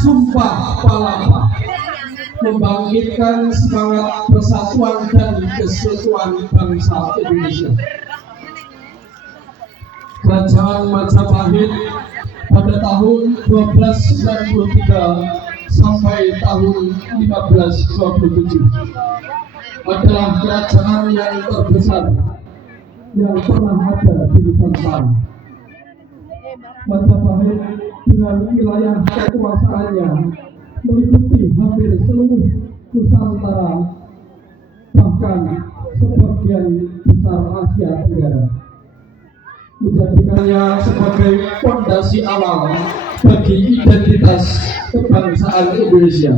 Sumpah Palapa membangkitkan semangat persatuan dan kesatuan bangsa Indonesia. Kerajaan Majapahit pada tahun 1293 sampai tahun 1527 adalah kerajaan yang terbesar yang pernah ada di Nusantara. Majapahit dengan wilayah kekuasaannya meliputi hampir seluruh Nusantara, bahkan sebagian besar Asia Tenggara, menjadikannya sebagai fondasi awal bagi identitas kebangsaan Indonesia.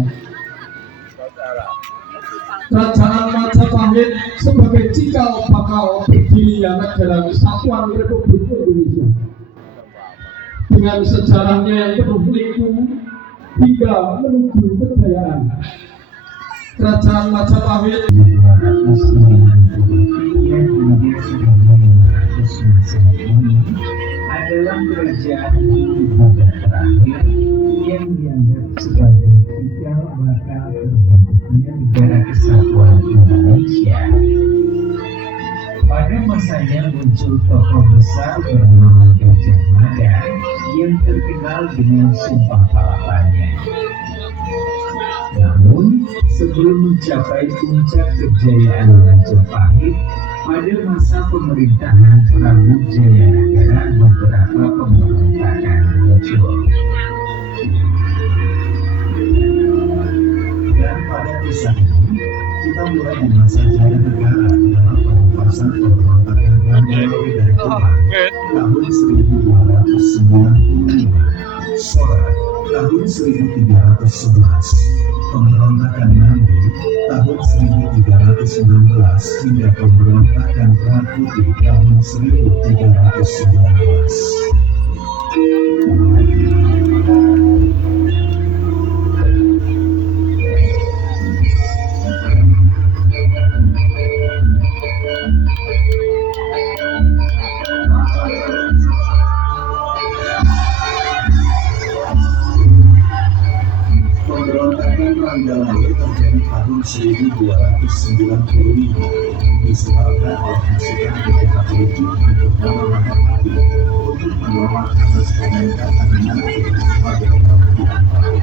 Kerajaan Majapahit sebagai cikal bakal berdirinya negara Kesatuan Republik Indonesia, dengan sejarahnya yang penuh liku hingga menuju kejayaan. Kerajaan Majapahit adalah kerajaan terakhir yang dianggap sebagai cikal bakal terbentuknya negara kesatuan Indonesia. Pada masanya muncul tokoh besar bernama Gajah Mada yang terkenal dengan Sumpah Palapanya. Namun, sebelum mencapai puncak kejayaan Majapahit, pada masa pemerintahan Prabu Jayanagara beberapa pemberontakan muncul. Dan pada kisah ini, kita mulai di masa Jayanagara dalam pengupasan pemberontakan Gandhari dan Kumar tahun 1295, Sora tahun 1311, pemberontakan Nandi tahun 1316 hingga pemberontakan Prakuti tahun 1319. Pemberontakan Ranggalawe terjadi tahun 1295, disebabkan oleh pasukan BPH-7 bernama Mahapati untuk menolak atas pemerintahannya sebagai pemerintahan.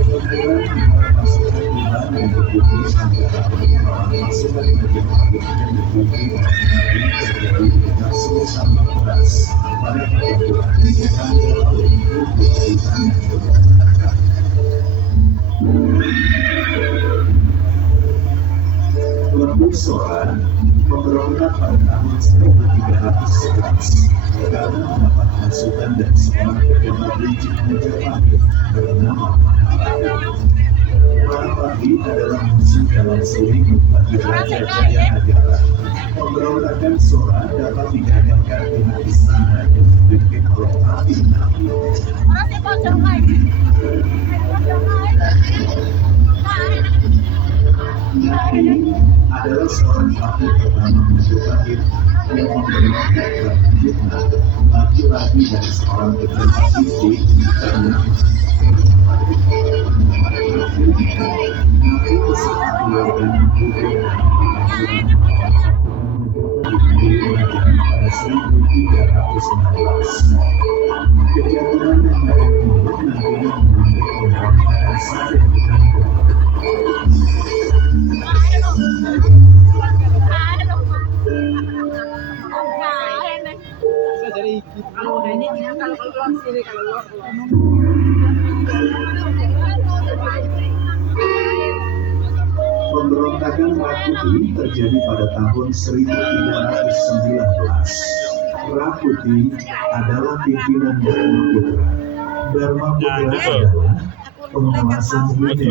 Pertempuran antara pasukan Tuhan yang berputih antara melawan pasukan Majapahit yang berputih terjadi di Kasuh sama Beras pada pertempuran di Ranggalawe di tanah pemberontakan. Kelompok Sora memberontak pada tahun 1311 karena mendapat masukan dari seorang pejabat prinsip Majapahit bernama Mahapati. Mahapati adalah musuh dalam selimut bagi Raja Jayanagara. Pemberontakan Sora dapat digagalkan dengan istana yang dipimpin oleh Nabi-Nabi. Nabi adalah seorang patih bernama Majapahit yang memberontak dan fitnah laki-laki dari seorang pejabat istri bernama Nabi beserta keluarganya putri pada 1316. Kejatuhan yang membuat nantinya membentuk pemberontakan sampai dengan Pemberontakan Prakuti terjadi pada tahun 1319. Prakuti adalah pimpinan Dharmaputra. Dharmaputra adalah penguasa Hindu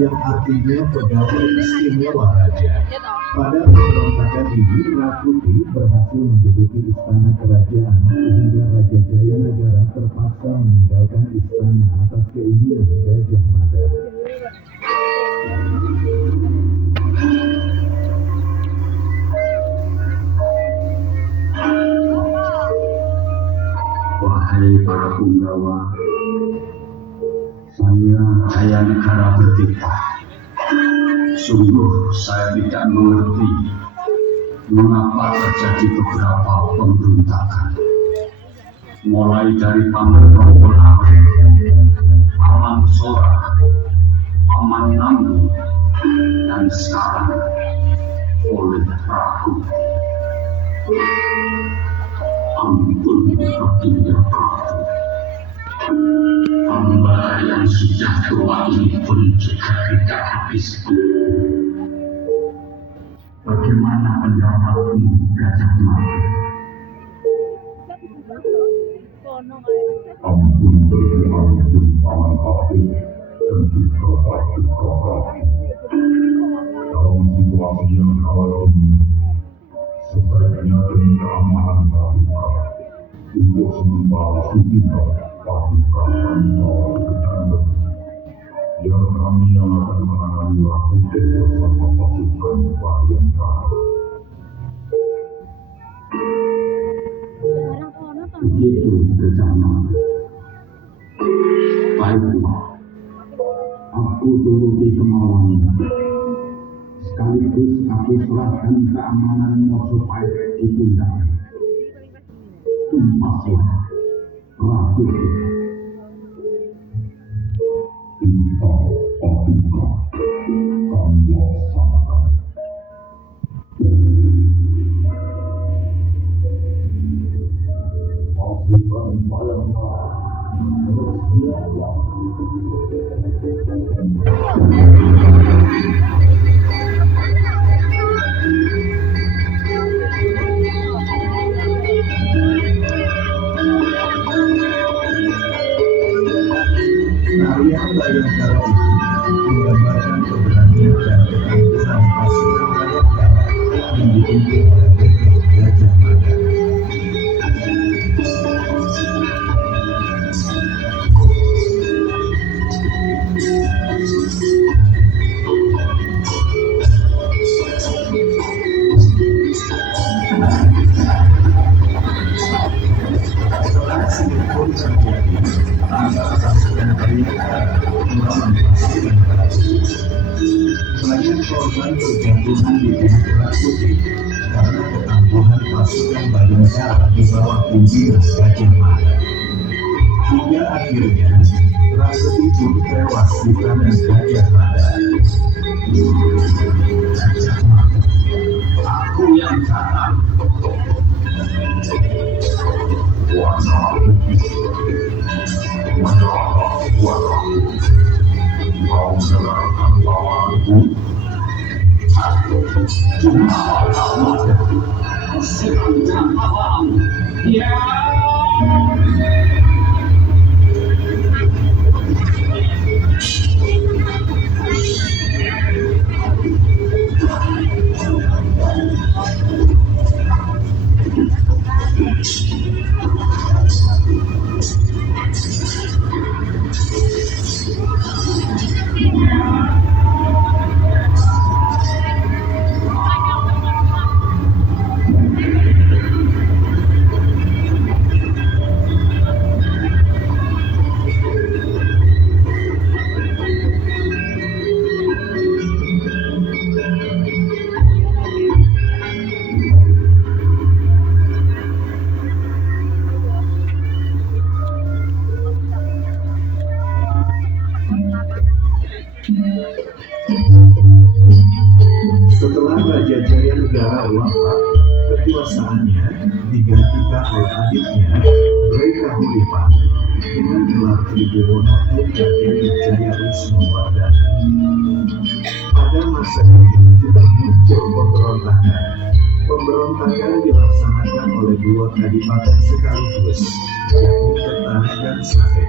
yang artinya pegawai istimewa raja. Pada pemberontakan ini, Prakuti berhasil menduduki istana kerajaan sehingga Raja Jayanagara terpaksa meninggalkan istana atas keinginan Gajah Mada. Wahai para punggawa, saya Ayah Negara Bertiga. Sungguh saya tidak mengerti mengapa terjadi beberapa pemberontakan. Mulai dari Paman Rompolare, Paman Sora, Paman Nambu, dan sekarang oleh Prabu. Ampun Baginda Prabu, hamba yang sudah tua ini pun juga tidak habis. Bagaimana pendapatmu, Gajah Mada? Ampun bagi ampun Paman Habib dan juga Pacu Kakak. Dalam situasi yang kala ini, sebaiknya demi keamanan Paduka, untuk sementara sudah Paduka kami bawa ke dalam. Biar kami yang akan menangani Rakute bersama pasukan Bayangkara. Begitu Gajah Mada. Baiklah, aku turuti kemauanmu. Sekaligus aku serahkan keamanan Mojopahit di pundakmu. Tumpaslah, Rakute. Kita Paduka kami laksanakan. Pasukan Bayangkara bersiap. Tarian Bayangkara itu menggambarkan keberanian dan ketangguhan pasukan Bayangkara yang dipimpin oleh Gajah Mada. Setelah sinkron terjadi antara pasukan Bayangkara melawan pasukan Prabu, banyak korban berjatuhan di pihak Rakute karena ketangguhan pasukan Bayangkara di bawah pimpinan Gajah Mada. Hingga akhirnya Rakute pun tewas di tangan Gajah Mada. Gajah Mada, aku yang datang. Kau serahkan lawanku. Cuma kamu serang dengan pahlawan. Ya. Setelah Raja Jaya Negara wafat, kekuasaannya digantikan oleh adiknya, Rekahuripan, dengan gelar Tribhuwana Raden Jaya Wisnuwardana. Pada masa ini juga muncul pemberontakan. Pemberontakan dilaksanakan oleh dua kadipaten sekaligus, yakni Ketah dan Sahe.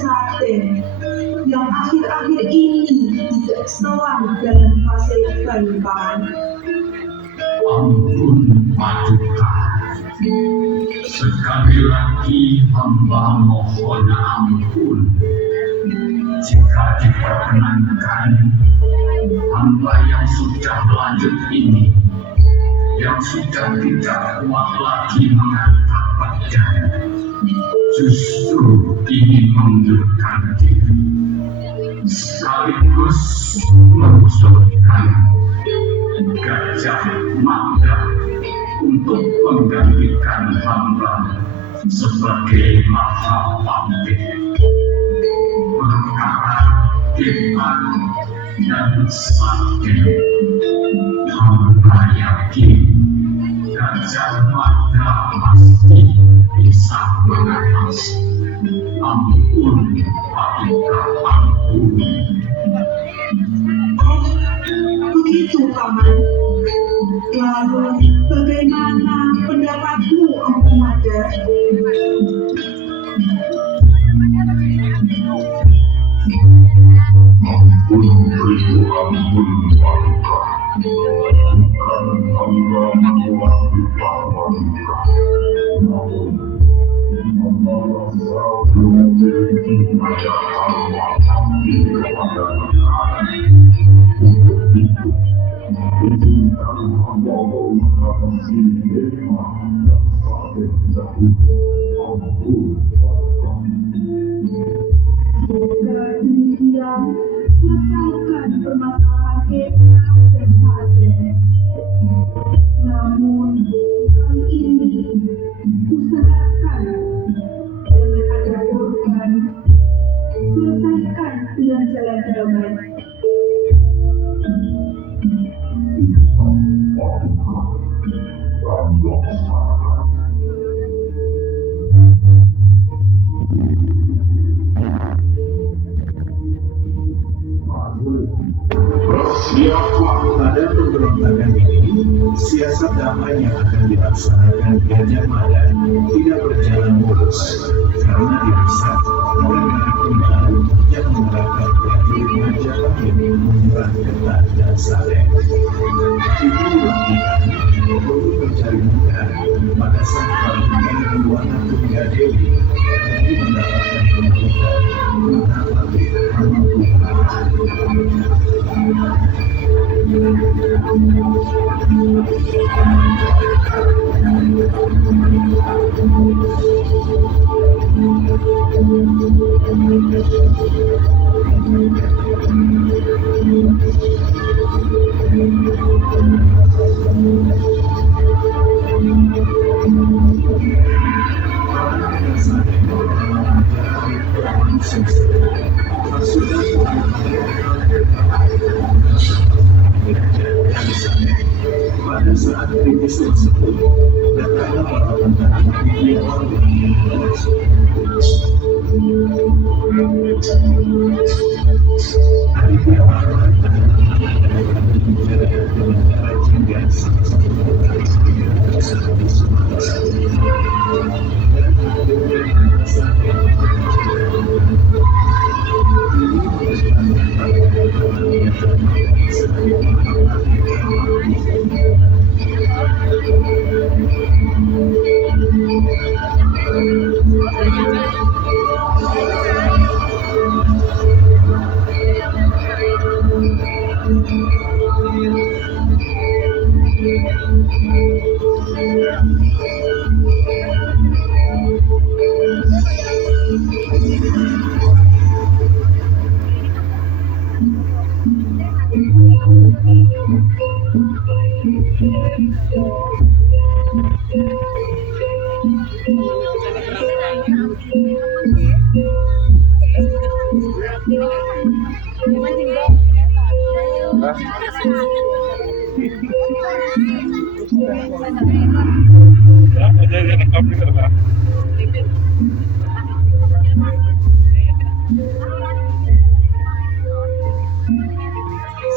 Saten yang akhir-akhir ini tidak sesuai dalam fase kehidupan. Ampun Paduka, sekali lagi hamba mohon ampun. Jika diperkenankan, hamba yang sudah lanjut ini, yang sudah tidak kuat lagi mengangkat badan, justru ingin mengundurkan diri, sekaligus mengusulkan Gajah Mada untuk menggantikan hamba sebagai Mahapamit. Perkara Depan dan Saten, hamba yakin Gajah Mada pasti bisa mengatasi. Ampun Paduka, ampun. Begitu, Paman. Lalu, bagaimana pendapatmu, Empu Mada? Ampun beribu, ampun Paduka. Bukan hamba menolak kita Paduka, namun hamba belum memiliki banyak hamba bakti kepada negara. Untuk itu, izinkan hamba mengatasi Dema dan Saten dahulu. Ampun Paduka. Jika demikian, selesaikan permasalahan Dema dan Saten. Namun, kali ini, usahakan jangan ada korban. Selesaikan dengan jalan damai. Bersiaplah pada pemberontakan ini. Siasat damai yang akan dilaksanakan Gajah Mada tidak berjalan mulus karena dirusak oleh nenek pembaru yang menggerakkan prajurit Majapahit menyerang Ketan dan Saleh. Itu dilakukan untuk mencari muka pada sang prajurit Buana Tunggadewi demi mendapatkan pendidikan menghadapi pada saat kritis tersebut, datanglah para tentara yang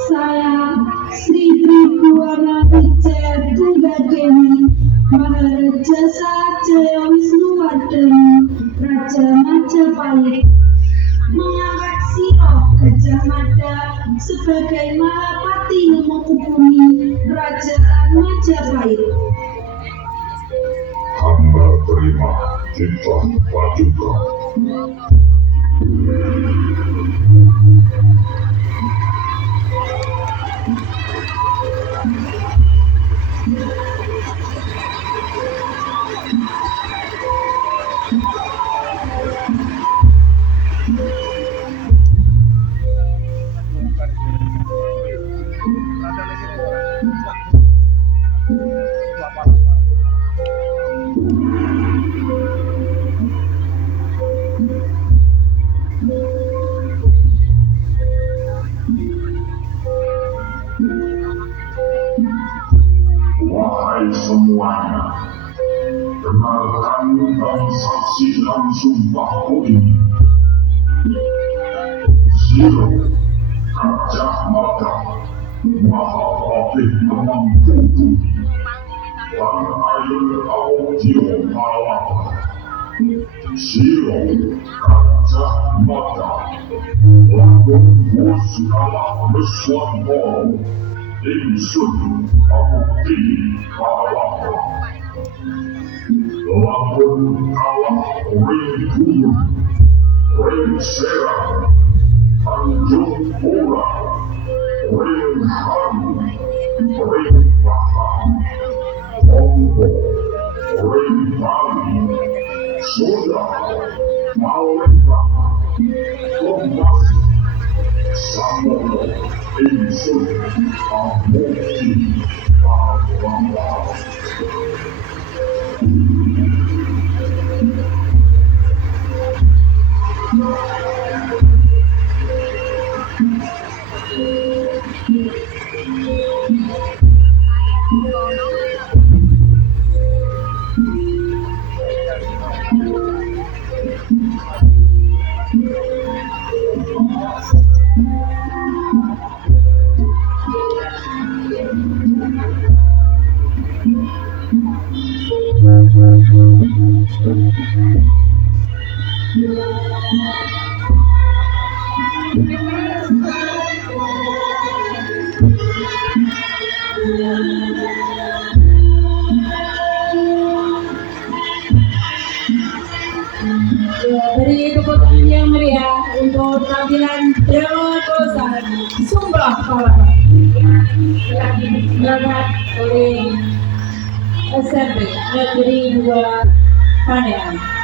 Saya Sri Tribuana Wijaya Tunggadewi, Maharaja Sajaya Wisnuwardana, Raja Majapahit, sebagai Mahapati yang menghubungi kerajaan Majapahit. Hamba terima titah Paduka. Wahai semuanya, dengarkan dan saksikan sumpahku ini. Siro, Gajah Mada, Mahapati Pemangku Bumi, dan air audio Malaka. Siro, Gajah Mada, lakon Wuskala Meswantoro, Ingsun Pamukti Malaka. Lakon Kalah Ring Gunung, Ring Serang, Tanjung Pura, Ring Haru, Ring Pahang, Ombo, Ring Bali, Soda, Malembang, Tombak, Samono, Ingsun, Pamukti Malaka. Beri tepuk tangan yang meriah untuk tampilan drama Kosan Sumba Palapa yang dilakukan oleh SMP Negeri 2 Panean.